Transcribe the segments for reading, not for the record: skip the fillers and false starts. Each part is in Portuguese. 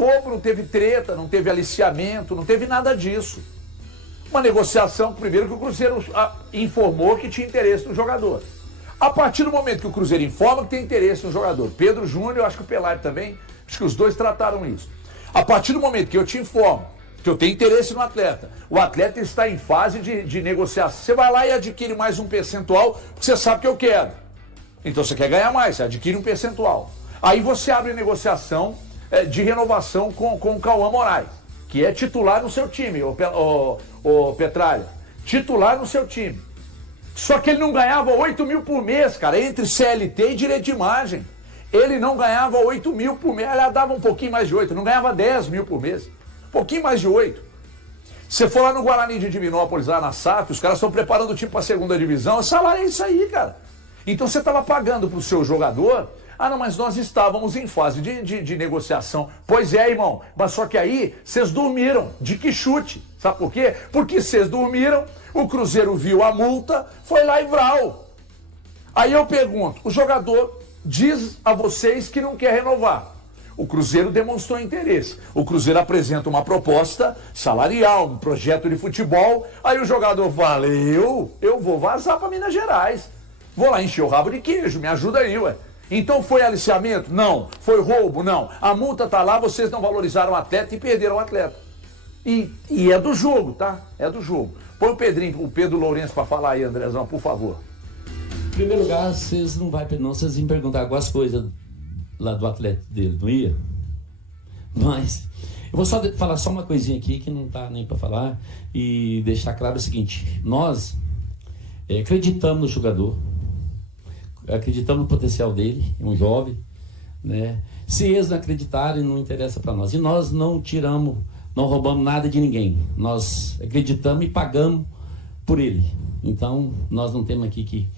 roubo, não teve treta, não teve aliciamento, não teve nada disso. Uma negociação, primeiro que o Cruzeiro informou que tinha interesse no jogador. A partir do momento que o Cruzeiro informa que tem interesse no jogador, Pedro Júnior, eu acho que o Pelari também, acho que os dois trataram isso. A partir do momento que eu te informo que eu tenho interesse no atleta, o atleta está em fase de negociação, você vai lá e adquire mais um percentual, porque você sabe que eu quero. Então você quer ganhar mais, você adquire um percentual. Aí você abre negociação de renovação com o Cauã Moraes, que é titular no seu time, o Petralha. Titular no seu time. Só que ele não ganhava 8 mil por mês, cara, entre CLT e direito de imagem. Ele não ganhava 8 mil por mês, ela dava um pouquinho mais de 8, não ganhava 10 mil por mês. Um pouquinho mais de 8. Você for lá no Guarani de Divinópolis, lá na SAF, os caras estão preparando o time para a segunda divisão, o salário é isso aí, cara. Então você estava pagando para o seu jogador. Ah, não, mas nós estávamos em fase de negociação. Pois é, irmão, mas só que aí vocês dormiram. De que chute? Sabe por quê? Porque vocês dormiram, o Cruzeiro viu a multa, foi lá e vral. Aí eu pergunto, o jogador diz a vocês que não quer renovar. O Cruzeiro demonstrou interesse. O Cruzeiro apresenta uma proposta salarial, um projeto de futebol. Aí o jogador fala, eu vou vazar para Minas Gerais. Vou lá encher o rabo de queijo, me ajuda aí, ué. Então foi aliciamento? Não. Foi roubo? Não. A multa tá lá, vocês não valorizaram o atleta e perderam o atleta. E é do jogo, tá? É do jogo. Põe o Pedro Lourenço para falar aí, Andrezão, por favor. Em primeiro lugar, vocês não vão vocês iam perguntar algumas coisas lá do atleta dele, não ia? Mas eu vou falar só uma coisinha aqui que não tá nem para falar e deixar claro o seguinte: nós acreditamos no jogador, acreditamos no potencial dele, é um jovem, né? Se eles não acreditarem, não interessa para nós. E nós não tiramos, não roubamos nada de ninguém. Nós acreditamos e pagamos por ele. Então, nós não temos aqui que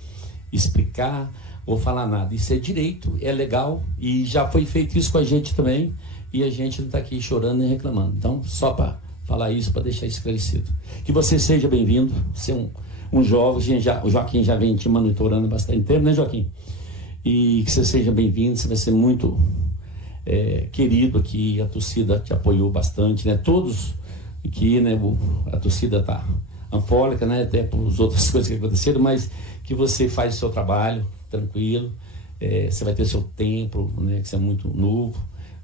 explicar ou falar nada. Isso é direito, é legal e já foi feito isso com a gente também e a gente não está aqui chorando nem reclamando. Então, só para falar isso, para deixar esclarecido. Que você seja bem-vindo, ser um jovem, o Joaquim já vem te monitorando há bastante tempo, né, Joaquim? E que você seja bem-vindo, você vai ser muito querido aqui, a torcida te apoiou bastante, né? Todos aqui, né? A torcida tá anfólica, né? Até por outras coisas que aconteceram, mas que você faz o seu trabalho tranquilo, você vai ter seu tempo, né? Que você é muito novo,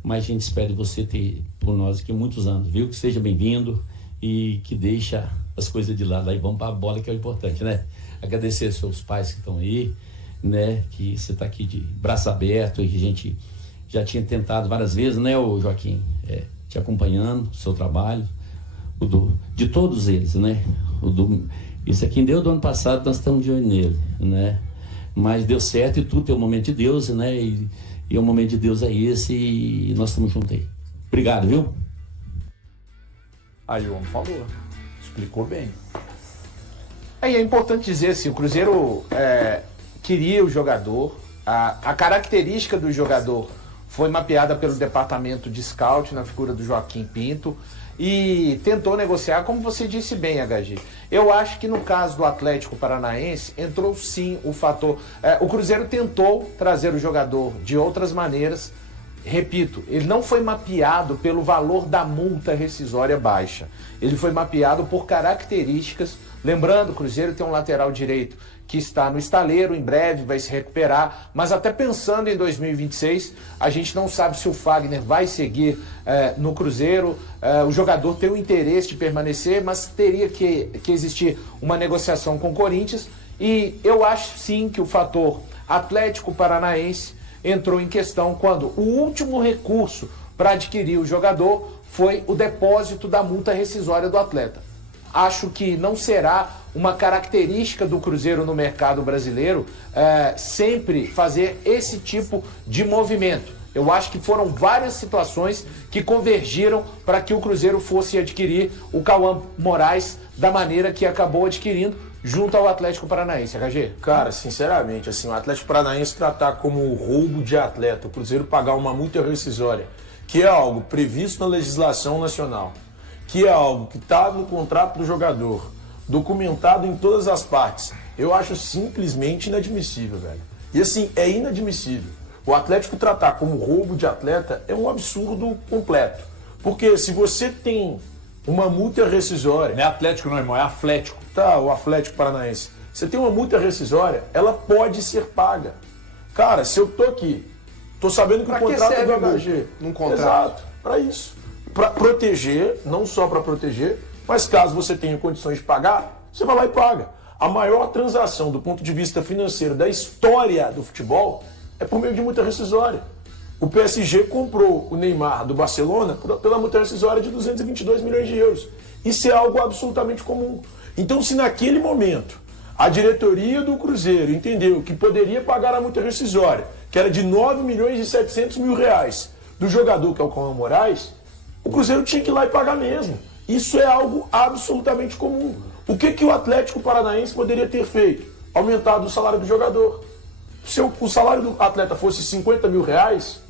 mas a gente espera você ter por nós aqui muitos anos, viu? Que seja bem-vindo e que deixa as coisas de lado aí, vamos para a bola, que é o importante, né? Agradecer aos seus pais que estão aí, né? Que você está aqui de braço aberto e que a gente já tinha tentado várias vezes, né, Joaquim? Te acompanhando, o seu trabalho, de todos eles, né? Isso aqui deu do ano passado, nós estamos de olho nele, né? Mas deu certo e tudo tem um momento de Deus, né? E o momento de Deus é esse e nós estamos juntos aí. Obrigado, viu? Aí o homem falou, explicou bem. Aí é importante dizer assim, o Cruzeiro queria o jogador, a característica do jogador foi mapeada pelo departamento de scout na figura do Joaquim Pinto e tentou negociar, como você disse bem, HG. Eu acho que no caso do Atlético Paranaense entrou sim o fator. O Cruzeiro tentou trazer o jogador de outras maneiras. Repito, ele não foi mapeado pelo valor da multa rescisória baixa. Ele foi mapeado por características. Lembrando, o Cruzeiro tem um lateral direito que está no estaleiro, em breve vai se recuperar, mas até pensando em 2026, a gente não sabe se o Fagner vai seguir no Cruzeiro. O jogador tem o interesse de permanecer, mas teria que existir uma negociação com o Corinthians. E eu acho sim que o fator Atlético Paranaense entrou em questão quando o último recurso para adquirir o jogador foi o depósito da multa rescisória do atleta. Acho que não será uma característica do Cruzeiro no mercado brasileiro sempre fazer esse tipo de movimento. Eu acho que foram várias situações que convergiram para que o Cruzeiro fosse adquirir o Cauã Moraes da maneira que acabou adquirindo, junto ao Atlético Paranaense, HG? Cara, sinceramente, assim, o Atlético Paranaense tratar como roubo de atleta, o Cruzeiro pagar uma multa rescisória, que é algo previsto na legislação nacional, que é algo que está no contrato do jogador, documentado em todas as partes, eu acho simplesmente inadmissível, velho. E assim, é inadmissível. O Atlético tratar como roubo de atleta é um absurdo completo. Porque se você tem uma multa rescisória... Não é Atlético não, irmão, é Atlético. Tá, o Atlético Paranaense. Você tem uma multa rescisória, ela pode ser paga. Cara, se eu tô aqui, tô sabendo que Pra o contrato que serve do HG... num contrato? Exato, para isso. Para proteger, não só para proteger, mas caso você tenha condições de pagar, você vai lá e paga. A maior transação do ponto de vista financeiro da história do futebol é por meio de multa rescisória. O PSG comprou o Neymar do Barcelona pela multa rescisória de 222 milhões de euros. Isso é algo absolutamente comum. Então, se naquele momento a diretoria do Cruzeiro entendeu que poderia pagar a multa rescisória, que era de 9 milhões e 700 mil reais do jogador, que é o Cauã Moraes, o Cruzeiro tinha que ir lá e pagar mesmo. Isso é algo absolutamente comum. O que o Atlético Paranaense poderia ter feito? Aumentado o salário do jogador. Se o salário do atleta fosse 50 mil reais,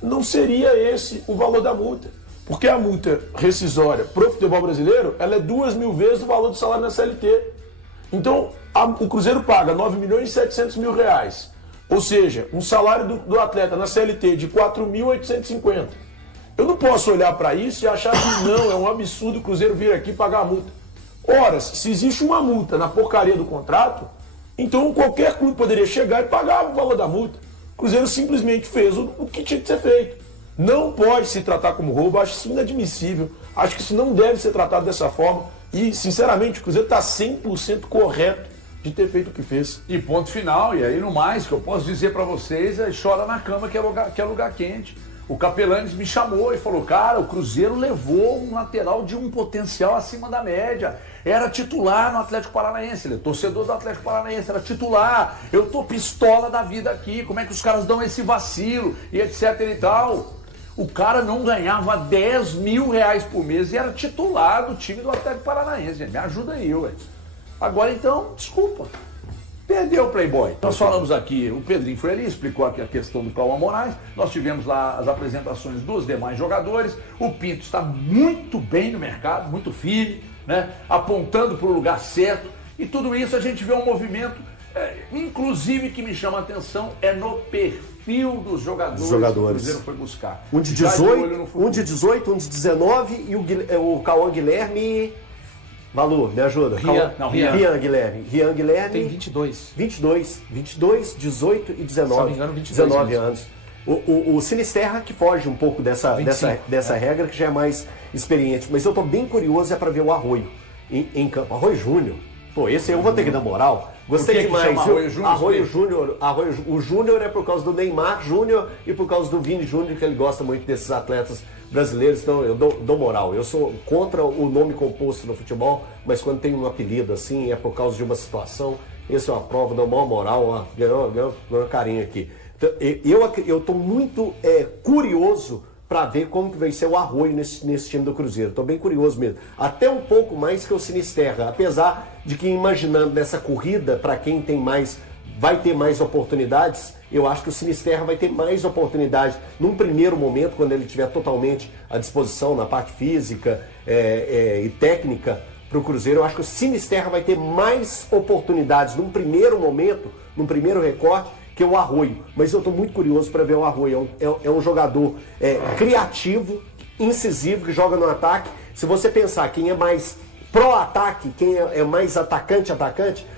não seria esse o valor da multa. Porque a multa rescisória para o futebol brasileiro, ela é 2.000 vezes o valor do salário na CLT. Então, o Cruzeiro paga 9 milhões e 700 mil reais. Ou seja, um salário do atleta na CLT de 4.850. Eu não posso olhar para isso e achar que não, é um absurdo o Cruzeiro vir aqui pagar a multa. Ora, se existe uma multa na porcaria do contrato, então qualquer clube poderia chegar e pagar o valor da multa. O Cruzeiro simplesmente fez o que tinha que ser feito. Não pode se tratar como roubo, acho isso inadmissível, acho que isso não deve ser tratado dessa forma e, sinceramente, o Cruzeiro está 100% correto de ter feito o que fez. E ponto final, e aí no mais, que eu posso dizer pra vocês, é chora na cama que é lugar quente. O Capelanes me chamou e falou, cara, o Cruzeiro levou um lateral de um potencial acima da média. Era titular no Atlético Paranaense, ele é torcedor do Atlético Paranaense, era titular. Eu tô pistola da vida aqui, como é que os caras dão esse vacilo e etc e tal. O cara não ganhava 10 mil reais por mês e era titular do time do Atlético Paranaense. Me ajuda aí, ué. Agora então, desculpa. Perdeu o Playboy. Nós falamos aqui, o Pedrinho foi ali, explicou aqui a questão do Cauã Moraes. Nós tivemos lá as apresentações dos demais jogadores. O Pinto está muito bem no mercado, muito firme, né? Apontando para o lugar certo. E tudo isso a gente vê um movimento, inclusive que me chama a atenção, é no perfil dos jogadores. Que o Cruzeiro foi buscar. Um de 18, um de 19 e o Cauã Guilherme... Malu, me ajuda. Rian Guilherme. Rian Guilherme. Tem 22. 22, 18 e 19. Se não me engano, 22 19 anos. O Sinisterra que foge um pouco dessa regra, que já é mais experiente. Mas eu tô bem curioso para ver o Arroio em campo. Arroio Júnior. Pô, esse aí eu vou ter que dar moral. Gostei demais. Arroio Júnior. O Júnior é por causa do Neymar Júnior e por causa do Vini Júnior, que ele gosta muito desses atletas brasileiros, então eu dou moral. Eu sou contra o nome composto no futebol, mas quando tem um apelido assim, é por causa de uma situação, isso é uma prova, dou maior moral, ó, ganhou uma carinha aqui. Então, eu estou muito curioso para ver como que vai ser o Arroio nesse time do Cruzeiro. Estou bem curioso mesmo. Até um pouco mais que o Sinisterra, apesar de que imaginando nessa corrida, para quem tem mais, vai ter mais oportunidades, eu acho que o Sinisterra vai ter mais oportunidade num primeiro momento, quando ele estiver totalmente à disposição na parte física e técnica para o Cruzeiro. Eu acho que o Sinisterra vai ter mais oportunidades num primeiro momento, num primeiro recorte, que o Arroio. Mas eu estou muito curioso para ver o Arroio. É um jogador criativo, incisivo, que joga no ataque. Se você pensar quem é mais pró-ataque, quem é mais atacante, o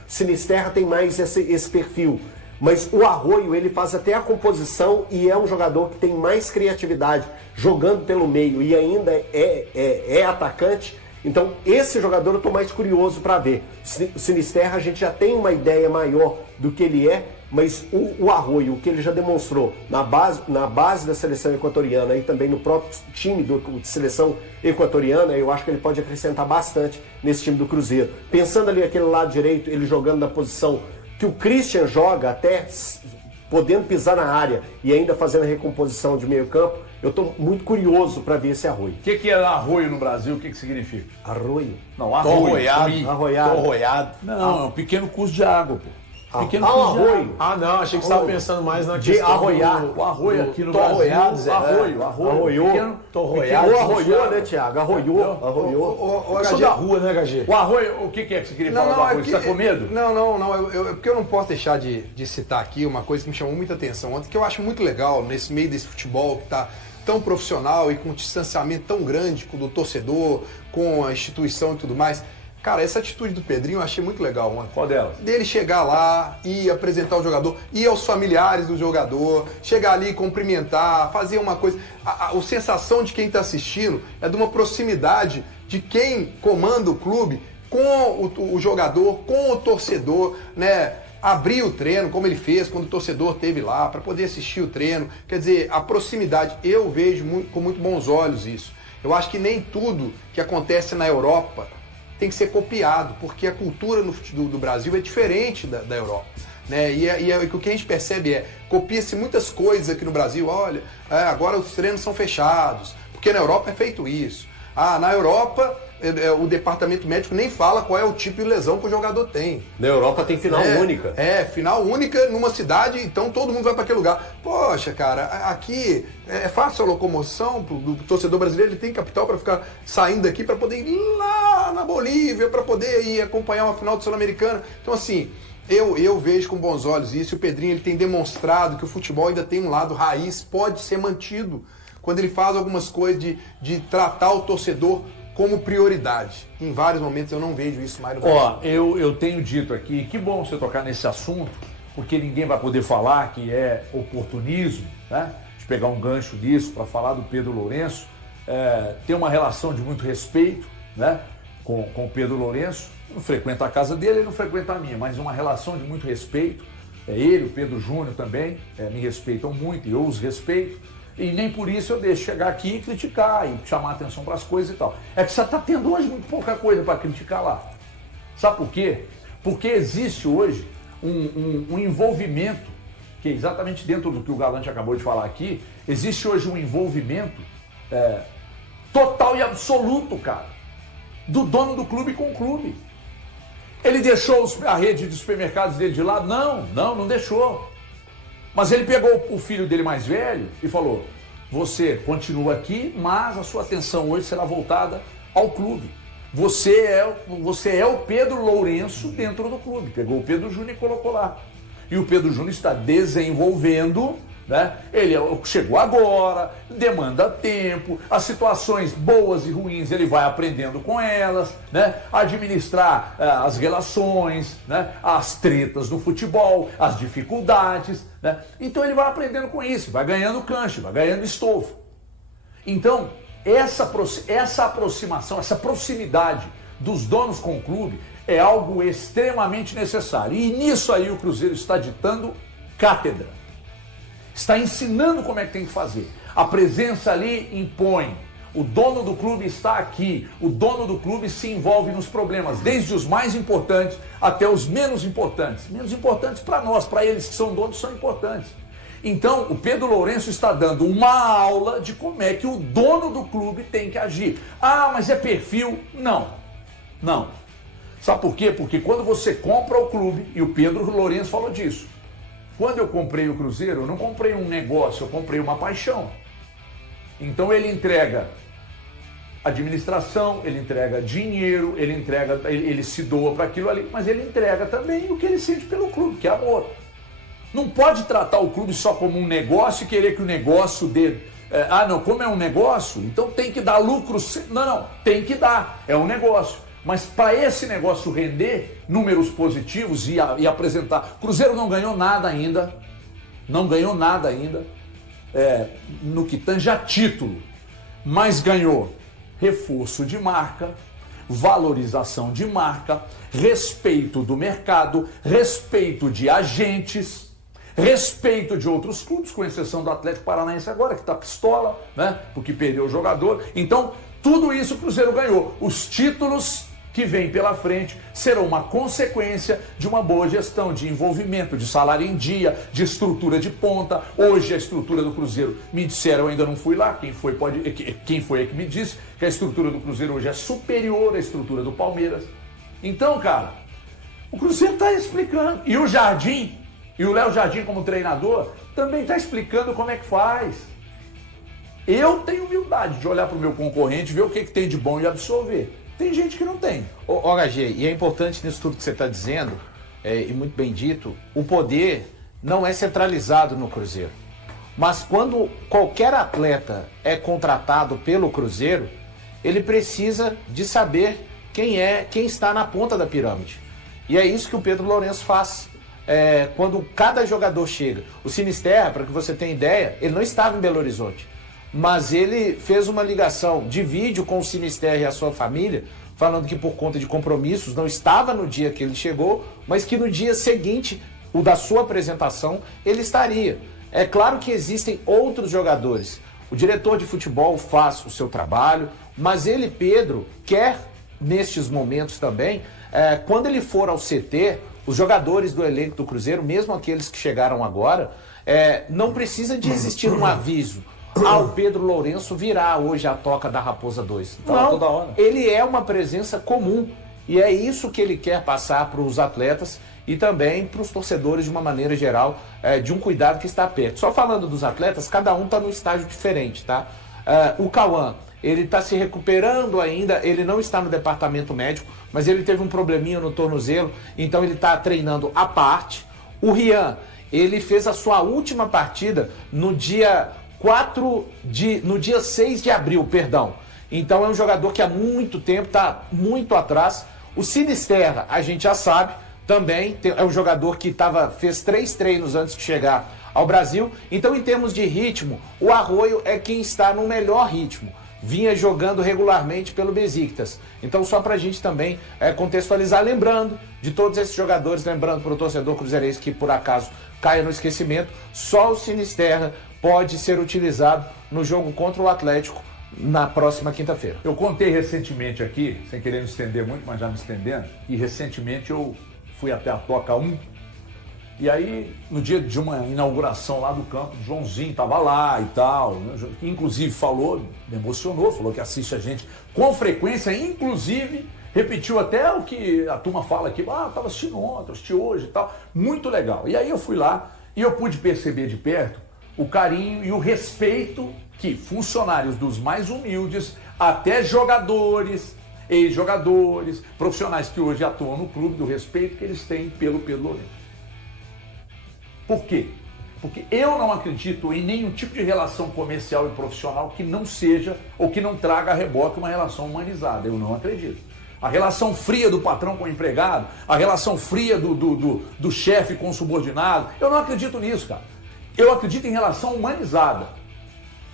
Sinisterra tem mais esse perfil. Mas o Arroio, ele faz até a composição e é um jogador que tem mais criatividade, jogando pelo meio e ainda é atacante. Então, esse jogador eu estou mais curioso para ver. O Sinisterra, a gente já tem uma ideia maior do que ele é, mas o Arroio, o que ele já demonstrou na base da seleção equatoriana e também no próprio time de seleção equatoriana, eu acho que ele pode acrescentar bastante nesse time do Cruzeiro. Pensando ali aquele lado direito, ele jogando na posição que o Christian joga, até podendo pisar na área e ainda fazendo a recomposição de meio campo, eu estou muito curioso para ver esse Arroio. O que é arroio no Brasil? O que significa? Arroio? Não, arroio. Arroiado. Não, é um pequeno curso de água, pô. Pequeno Arroio. Ah, não, achei que você estava pensando mais na De questão arroiar. O arroio aqui no torroiado, Brasil. Zé. Arroio. Arroiou. Torroiado. Ou arroiou, né, Thiago? Arroiou. Eu sou da rua, né, HG? O arroio, o que é que você queria falar do arroio? Você tá com medo? Não, porque eu não posso deixar de citar aqui uma coisa que me chamou muita atenção ontem, que eu acho muito legal nesse meio desse futebol que está tão profissional e com um distanciamento tão grande do torcedor, com a instituição e tudo mais. Cara, essa atitude do Pedrinho eu achei muito legal ontem. Qual delas? Dele chegar lá e apresentar o jogador, ir aos familiares do jogador, chegar ali, cumprimentar, fazer uma coisa. A sensação de quem está assistindo é de uma proximidade de quem comanda o clube com o jogador, com o torcedor, né? Abrir o treino, como ele fez quando o torcedor esteve lá, para poder assistir o treino. Quer dizer, a proximidade, eu vejo com muito bons olhos isso. Eu acho que nem tudo que acontece na Europa tem que ser copiado, porque a cultura do Brasil é diferente da Europa. Né? E o que a gente percebe copia-se muitas coisas aqui no Brasil. Olha, agora os treinos são fechados, porque na Europa é feito isso. Na Europa, o departamento médico nem fala qual é o tipo de lesão que o jogador tem. Na Europa tem final única. Final única numa cidade, então todo mundo vai para aquele lugar. Poxa, cara, aqui é fácil a locomoção do torcedor brasileiro, ele tem capital para ficar saindo daqui para poder ir lá na Bolívia, para poder ir acompanhar uma final do Sul-Americana. Então, assim, eu vejo com bons olhos isso, e o Pedrinho ele tem demonstrado que o futebol ainda tem um lado raiz, pode ser mantido, quando ele faz algumas coisas de tratar o torcedor como prioridade. Em vários momentos eu não vejo isso mais no Brasil. Eu tenho dito aqui, que bom você tocar nesse assunto, porque ninguém vai poder falar que é oportunismo, né? De pegar um gancho disso para falar do Pedro Lourenço. Tem uma relação de muito respeito, né? Com o Pedro Lourenço. Eu não frequento a casa dele, ele não frequenta a minha, mas uma relação de muito respeito. Ele, o Pedro Júnior também, me respeitam muito e eu os respeito. E nem por isso eu deixo chegar aqui e criticar e chamar atenção para as coisas e tal. É que você está tendo hoje muito pouca coisa para criticar lá. Sabe por quê? Porque existe hoje um envolvimento, que é exatamente dentro do que o Galante acabou de falar aqui, existe hoje um envolvimento total e absoluto, cara, do dono do clube com o clube. Ele deixou a rede de supermercados dele de lado? Não deixou. Mas ele pegou o filho dele mais velho e falou: você continua aqui, mas a sua atenção hoje será voltada ao clube. Você é o Pedro Lourenço dentro do clube. Pegou o Pedro Júnior e colocou lá. E o Pedro Júnior está desenvolvendo, né? Ele chegou agora, demanda tempo, as situações boas e ruins ele vai aprendendo com elas, né? Administrar as relações, né? As tretas do futebol, as dificuldades, né? Então ele vai aprendendo com isso, vai ganhando cancha, vai ganhando estofo. Então, essa aproximação, essa proximidade dos donos com o clube é algo extremamente necessário. E nisso aí o Cruzeiro está ditando cátedra. Está ensinando como é que tem que fazer. A presença ali impõe. O dono do clube está aqui. O dono do clube se envolve nos problemas, desde os mais importantes até os menos importantes. Menos importantes para nós, para eles que são donos, são importantes. Então, o Pedro Lourenço está dando uma aula de como é que o dono do clube tem que agir. Mas é perfil? Não. Sabe por quê? Porque quando você compra o clube, e o Pedro Lourenço falou disso, quando eu comprei o Cruzeiro, eu não comprei um negócio, eu comprei uma paixão. Então ele entrega administração, ele entrega dinheiro, ele se doa para aquilo ali, mas ele entrega também o que ele sente pelo clube, que é amor. Não pode tratar o clube só como um negócio e querer que o negócio dê... como é um negócio, então tem que dar lucro. Não, tem que dar, é um negócio. Mas para esse negócio render números positivos e apresentar... Cruzeiro não ganhou nada ainda, no que tange a título, mas ganhou reforço de marca, valorização de marca, respeito do mercado, respeito de agentes, respeito de outros clubes, com exceção do Atlético Paranaense agora, que está pistola, né? Porque perdeu o jogador. Então, tudo isso o Cruzeiro ganhou. Os títulos que vêm pela frente serão uma consequência de uma boa gestão, de envolvimento, de salário em dia, de estrutura de ponta. Hoje a estrutura do Cruzeiro, me disseram, eu ainda não fui lá, quem foi é que me disse que a estrutura do Cruzeiro hoje é superior à estrutura do Palmeiras. Então, cara, O Cruzeiro está explicando. E o Jardim, e o Léo Jardim como treinador, também está explicando como é que faz. Eu tenho humildade de olhar para o meu concorrente, ver o que tem de bom e absorver. Tem gente que não tem. Ô, HG, e é importante nisso tudo que você está dizendo, e muito bem dito, o poder não é centralizado no Cruzeiro. Mas quando qualquer atleta é contratado pelo Cruzeiro, ele precisa de saber quem está na ponta da pirâmide. E é isso que o Pedro Lourenço faz. Quando cada jogador chega. O Sinisterra, para que você tenha ideia, ele não estava em Belo Horizonte. Mas ele fez uma ligação de vídeo com o Sinisterra e a sua família, falando que por conta de compromissos não estava no dia que ele chegou, mas que no dia seguinte, o da sua apresentação, ele estaria. É claro que existem outros jogadores. O diretor de futebol faz o seu trabalho, mas ele, Pedro, quer, nestes momentos também, quando ele for ao CT, os jogadores do elenco do Cruzeiro, mesmo aqueles que chegaram agora, não precisa de existir um aviso. O Pedro Lourenço virá hoje à Toca da Raposa 2. Não, toda hora. Ele é uma presença comum. E é isso que ele quer passar para os atletas e também para os torcedores de uma maneira geral, de um cuidado que está perto. Só falando dos atletas, cada um está num estágio diferente, tá? O Cauã, ele está se recuperando ainda, ele não está no departamento médico, mas ele teve um probleminha no tornozelo, então ele está treinando à parte. O Rian, ele fez a sua última partida no dia 6 de abril, perdão. Então é um jogador que há muito tempo está muito atrás. O Sinisterra, a gente já sabe, também é um jogador que fez 3 treinos antes de chegar ao Brasil. Então, em termos de ritmo, o Arroio é quem está no melhor ritmo. Vinha jogando regularmente pelo Besiktas. Então, só para a gente também contextualizar, lembrando de todos esses jogadores, lembrando para o torcedor cruzeirense que por acaso caia no esquecimento, só o Sinisterra pode ser utilizado no jogo contra o Atlético na próxima quinta-feira. Eu contei recentemente aqui, sem querer me estender muito, mas já me estendendo, e recentemente eu fui até a Toca 1, e aí no dia de uma inauguração lá do campo, o Joãozinho estava lá e tal, inclusive falou, me emocionou, falou que assiste a gente com frequência, inclusive repetiu até o que a turma fala aqui, estava assistindo ontem, assisti hoje e tal, muito legal. E aí eu fui lá e eu pude perceber de perto o carinho e o respeito que funcionários dos mais humildes, até jogadores, ex-jogadores, profissionais que hoje atuam no clube, do respeito que eles têm pelo Pedro Lourenço. Por quê? Porque eu não acredito em nenhum tipo de relação comercial e profissional que não seja ou que não traga a reboque uma relação humanizada. Eu não acredito. A relação fria do patrão com o empregado, a relação fria do chefe com o subordinado, eu não acredito nisso, cara. Eu acredito em relação humanizada.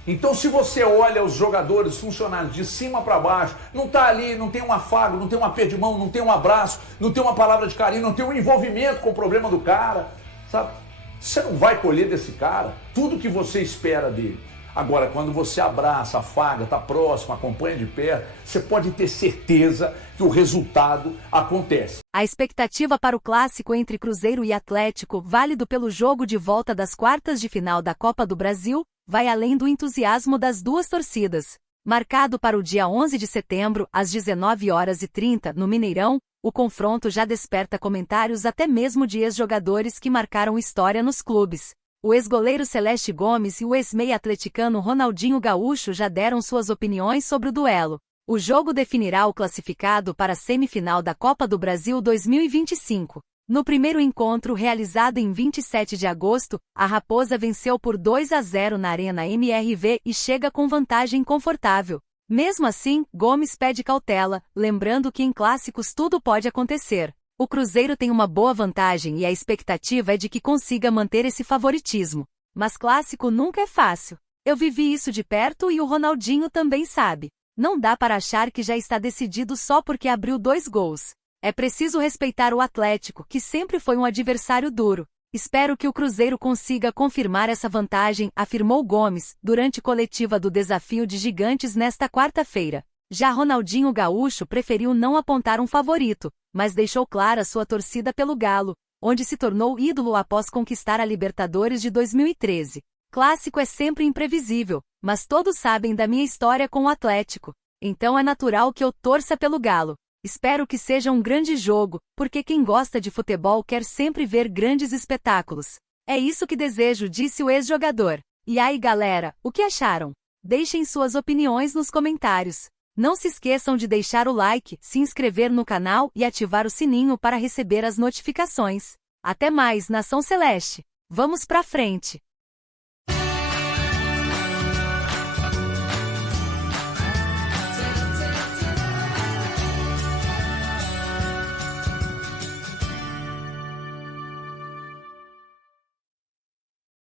Então, se você olha os jogadores, os funcionários de cima para baixo, não está ali, não tem um afago, não tem um aperto de mão, não tem um abraço, não tem uma palavra de carinho, não tem um envolvimento com o problema do cara, sabe? Você não vai colher desse cara tudo que você espera dele. Agora, quando você abraça, afaga, está próximo, acompanha de perto, você pode ter certeza que o resultado acontece. A expectativa para o clássico entre Cruzeiro e Atlético, válido pelo jogo de volta das quartas de final da Copa do Brasil, vai além do entusiasmo das duas torcidas. Marcado para o dia 11 de setembro, às 19h30, no Mineirão, o confronto já desperta comentários até mesmo de ex-jogadores que marcaram história nos clubes. O ex-goleiro Celeste Gomes e o ex-meia atleticano Ronaldinho Gaúcho já deram suas opiniões sobre o duelo. O jogo definirá o classificado para a semifinal da Copa do Brasil 2025. No primeiro encontro realizado em 27 de agosto, a Raposa venceu por 2-0 na Arena MRV e chega com vantagem confortável. Mesmo assim, Gomes pede cautela, lembrando que em clássicos tudo pode acontecer. O Cruzeiro tem uma boa vantagem e a expectativa é de que consiga manter esse favoritismo. Mas clássico nunca é fácil. Eu vivi isso de perto e o Ronaldinho também sabe. Não dá para achar que já está decidido só porque abriu 2 gols. É preciso respeitar o Atlético, que sempre foi um adversário duro. Espero que o Cruzeiro consiga confirmar essa vantagem, afirmou Gomes, durante coletiva do Desafio de Gigantes nesta quarta-feira. Já Ronaldinho Gaúcho preferiu não apontar um favorito, mas deixou clara sua torcida pelo Galo, onde se tornou ídolo após conquistar a Libertadores de 2013. Clássico é sempre imprevisível, mas todos sabem da minha história com o Atlético. Então é natural que eu torça pelo Galo. Espero que seja um grande jogo, porque quem gosta de futebol quer sempre ver grandes espetáculos. É isso que desejo, disse o ex-jogador. E aí, galera, o que acharam? Deixem suas opiniões nos comentários. Não se esqueçam de deixar o like, se inscrever no canal e ativar o sininho para receber as notificações. Até mais, Nação Celeste! Vamos pra frente!